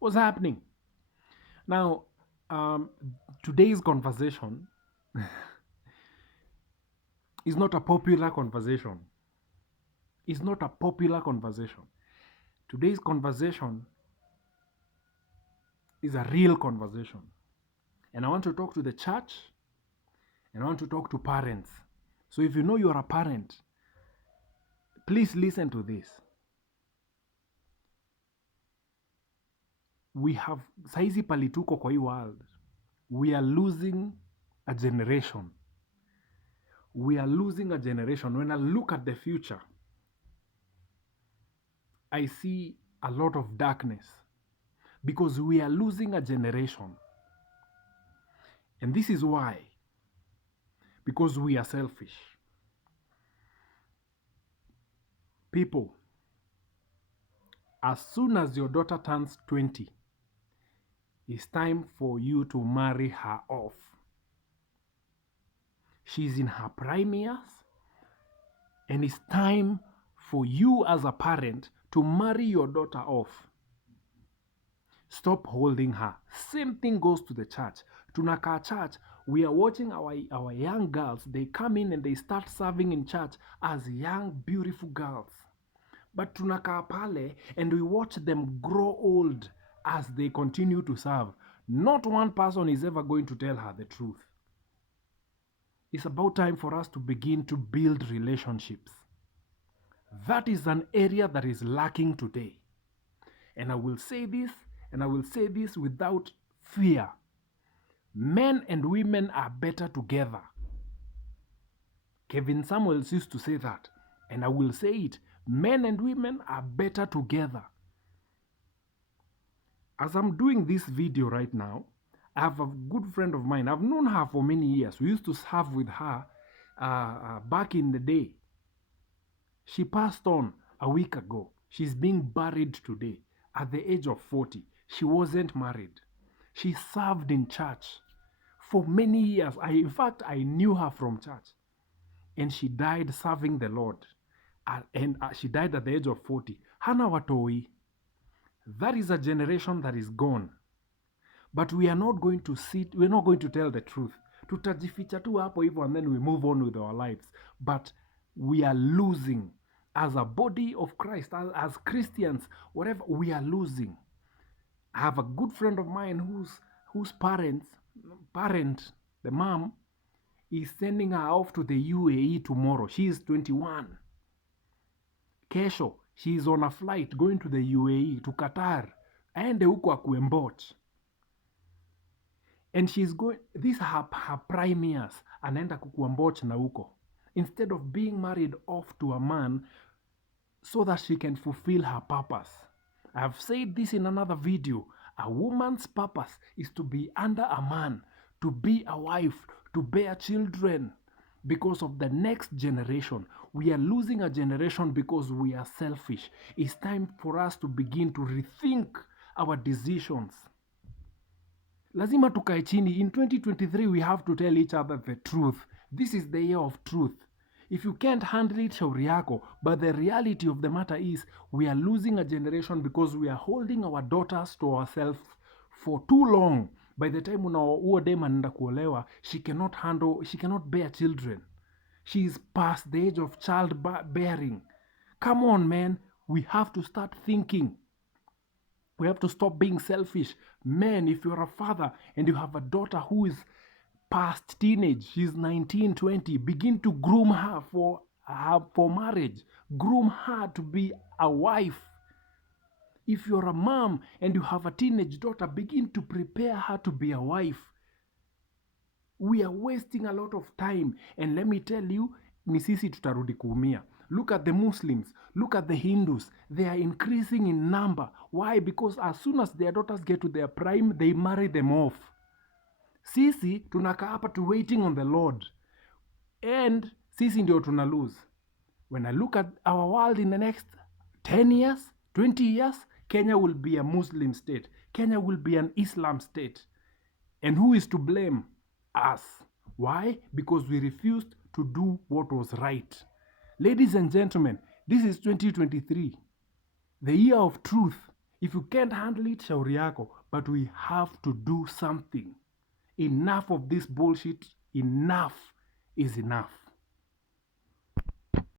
What's happening? Now, um, today's conversation is not a popular conversation. It's not a popular conversation. Today's conversation is a real conversation. And I want to talk to the church and I want to talk to parents. So if you know you're a parent, please listen to this. We have saizi palituko kwa hii world. We are losing a generation. We are losing a generation. When I look at the future, I see a lot of darkness because we are losing a generation. And this is why. Because we are selfish. People, as soon as your daughter turns 20, it's time for you to marry her off. She's in her prime years, and it's time for you as a parent to marry your daughter off. Stop holding her. Same thing goes to the church. Tunaka church, we are watching our young girls. They come in and they start serving in church as young, beautiful girls. But tunaka pale and we watch them grow old as they continue to serve. Not one person is ever going to tell her the truth. It's about time for us to begin to build relationships. That is an area that is lacking today. And I will say this, and I will say this without fear. Men and women are better together. Kevin Samuels used to say that, and I will say it. Men and women are better together. As I'm doing this video right now, I have a good friend of mine. I've known her for many years. We used to serve with her back in the day. She passed on a week ago. She's being buried today at the age of 40. She wasn't married. She served in church for many years. In fact, I knew her from church. And she died serving the Lord. And she died at the age of 40. Hana watoi. That is a generation that is gone. But we are not going to sit, we're not going to tell the truth. Tutajificha tu hapo hivyo and then we move on with our lives. But we are losing as a body of Christ, as Christians, whatever, we are losing. I have a good friend of mine whose parent, the mom, is sending her off to the UAE tomorrow. She is 21. Kesho, she is on a flight going to the UAE, to Qatar. Aende huko akuembot. And she's going, this is her prime years, anaenda kukuambot na huko. Instead of being married off to a man so that she can fulfill her purpose. I have said this in another video. A woman's purpose is to be under a man, to be a wife, to bear children. Because of the next generation. We are losing a generation because we are selfish. It's time for us to begin to rethink our decisions. Lazima tukae chini. In 2023, we have to tell each other the truth. This is the year of truth. If you can't handle it, shauri yako. But the reality of the matter is, we are losing a generation because we are holding our daughters to ourselves for too long. By the time huo dem anaenda kuolewa, she cannot bear children. She is past the age of childbearing. Come on, man. We have to start thinking. We have to stop being selfish. Men, if you're a father and you have a daughter who is past teenage, she's 19, 20, begin to groom her for marriage. Groom her to be a wife. If you're a mom and you have a teenage daughter, begin to prepare her to be a wife. We are wasting a lot of time. And let me tell you, ni sisi tutarudi kuumia. Look at the Muslims. Look at the Hindus. They are increasing in number. Why? Because as soon as their daughters get to their prime, they marry them off. Sisi tunakaa hapa to waiting on the Lord. And sisi ndio tuna lose. When I look at our world in the next 10 years, 20 years, Kenya will be a Muslim state. Kenya will be an Islam state. And who is to blame? Us. Why? Because we refused to do what was right. Ladies and gentlemen, this is 2023. The year of truth. If you can't handle it, shauri yako, but we have to do something. Enough of this bullshit. Enough is enough.